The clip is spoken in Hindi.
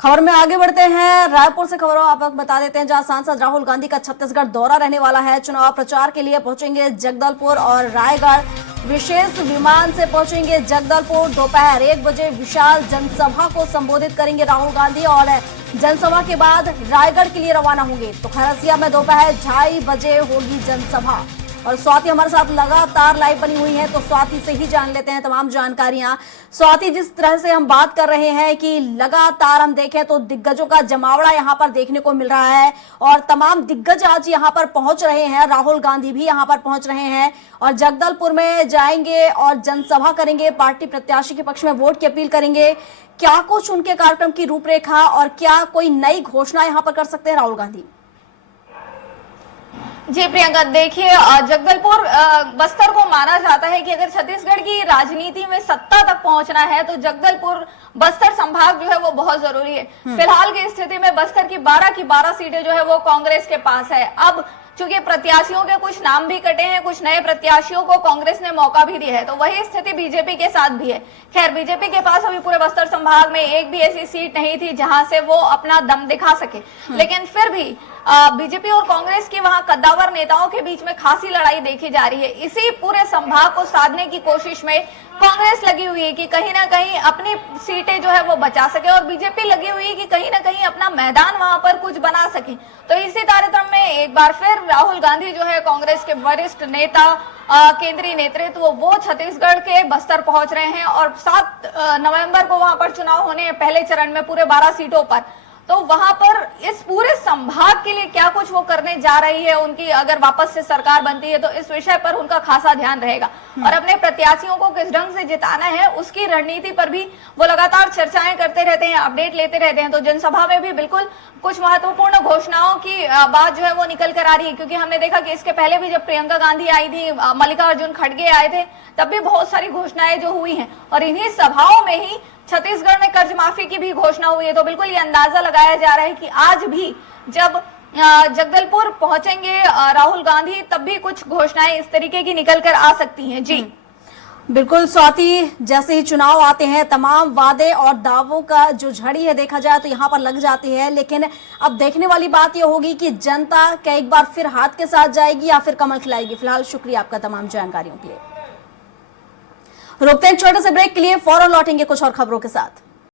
खबर में आगे बढ़ते हैं। रायपुर से खबरों आप बता देते हैं, जहां सांसद राहुल गांधी का छत्तीसगढ़ दौरा रहने वाला है। चुनाव प्रचार के लिए पहुंचेंगे जगदलपुर और रायगढ़। विशेष विमान से पहुंचेंगे जगदलपुर। दोपहर 1 बजे विशाल जनसभा को संबोधित करेंगे राहुल गांधी और जनसभा के बाद रायगढ़ के लिए रवाना होंगे। तो खरसिया में दोपहर 2:30 बजे होगी जनसभा। और स्वाति हमारे साथ लगातार लाइव बनी हुई है, तो स्वाति से ही जान लेते हैं तमाम जानकारियां। स्वाति, जिस तरह से हम बात कर रहे हैं कि लगातार हम देखें तो दिग्गजों का जमावड़ा यहां पर देखने को मिल रहा है और तमाम दिग्गज आज यहां पर पहुंच रहे हैं। राहुल गांधी भी यहां पर पहुंच रहे हैं और जगदलपुर में जाएंगे और जनसभा करेंगे, पार्टी प्रत्याशी के पक्ष में वोट की अपील करेंगे। क्या कुछ उनके कार्यक्रम की रूपरेखा और क्या कोई नई घोषणा यहां पर कर सकते हैं राहुल गांधी? जी प्रियंका, देखिए जगदलपुर बस्तर को माना जाता है कि अगर छत्तीसगढ़ की राजनीति में सत्ता तक पहुंचना है तो जगदलपुर बस्तर संभाग जो है वो बहुत जरूरी है। फिलहाल की स्थिति में बस्तर की 12 की 12 सीटें जो है वो कांग्रेस के पास है। अब चूंकि प्रत्याशियों के कुछ नाम भी कटे हैं, कुछ नए प्रत्याशियों को कांग्रेस ने मौका भी दिया है, तो वही स्थिति बीजेपी के साथ भी है। खैर, बीजेपी के पास अभी पूरे बस्तर संभाग में एक भी ऐसी सीट नहीं थी जहां से वो अपना दम दिखा सके, लेकिन फिर भी बीजेपी और कांग्रेस की वहां कद्दावर नेताओं के बीच में खासी लड़ाई देखी जा रही है। इसी पूरे संभाग को साधने की कोशिश में कांग्रेस लगी हुई है कि कहीं ना कहीं अपनी सीटें जो है वो बचा सके और बीजेपी लगी हुई है कि कहीं ना कहीं अपना मैदान वहां पर कुछ बना सके। तो इसी तारतम्य में एक बार फिर राहुल गांधी जो है, कांग्रेस के वरिष्ठ नेता, केंद्रीय नेतृत्व, वो छत्तीसगढ़ के बस्तर पहुंच रहे हैं और 7 नवंबर को वहां पर चुनाव होने हैं पहले चरण में पूरे 12 सीटों पर। तो वहां पर इस पूरे संभाग के लिए क्या कुछ वो करने जा रही है, उनकी अगर वापस से सरकार बनती है तो इस विषय पर उनका खासा ध्यान रहेगा और अपने प्रत्याशियों को किस ढंग से जिताना है उसकी रणनीति पर भी वो लगातार चर्चाएं करते रहते हैं, अपडेट लेते रहते हैं। तो जनसभा में भी बिल्कुल कुछ महत्वपूर्ण घोषणाओं की बात जो है वो निकल कर आ रही है, क्योंकि हमने देखा कि इसके पहले भी जब प्रियंका गांधी आई थी, मल्लिकार्जुन खड़गे आए थे, तब भी बहुत सारी घोषणाएं जो हुई हैं और इन्हीं सभाओं में ही छत्तीसगढ़ में कर्ज माफी की भी घोषणा हुई है। तो बिल्कुल ये अंदाजा लगाया जा रहा है कि आज भी जब जगदलपुर पहुंचेंगे राहुल गांधी, तब भी कुछ घोषणाएं इस तरीके की निकल कर आ सकती हैं। जी बिल्कुल स्वाति, जैसे ही चुनाव आते हैं तमाम वादे और दावों का जो झड़ी है देखा जाए तो यहाँ पर लग जाती है, लेकिन अब देखने वाली बात यह होगी कि जनता क्या एक बार फिर हाथ के साथ जाएगी या फिर कमल खिलाएगी। फिलहाल शुक्रिया आपका तमाम जानकारियों के लिए। रुकते हैं छोटे से ब्रेक के लिए, फौरन लौटेंगे कुछ और खबरों के साथ।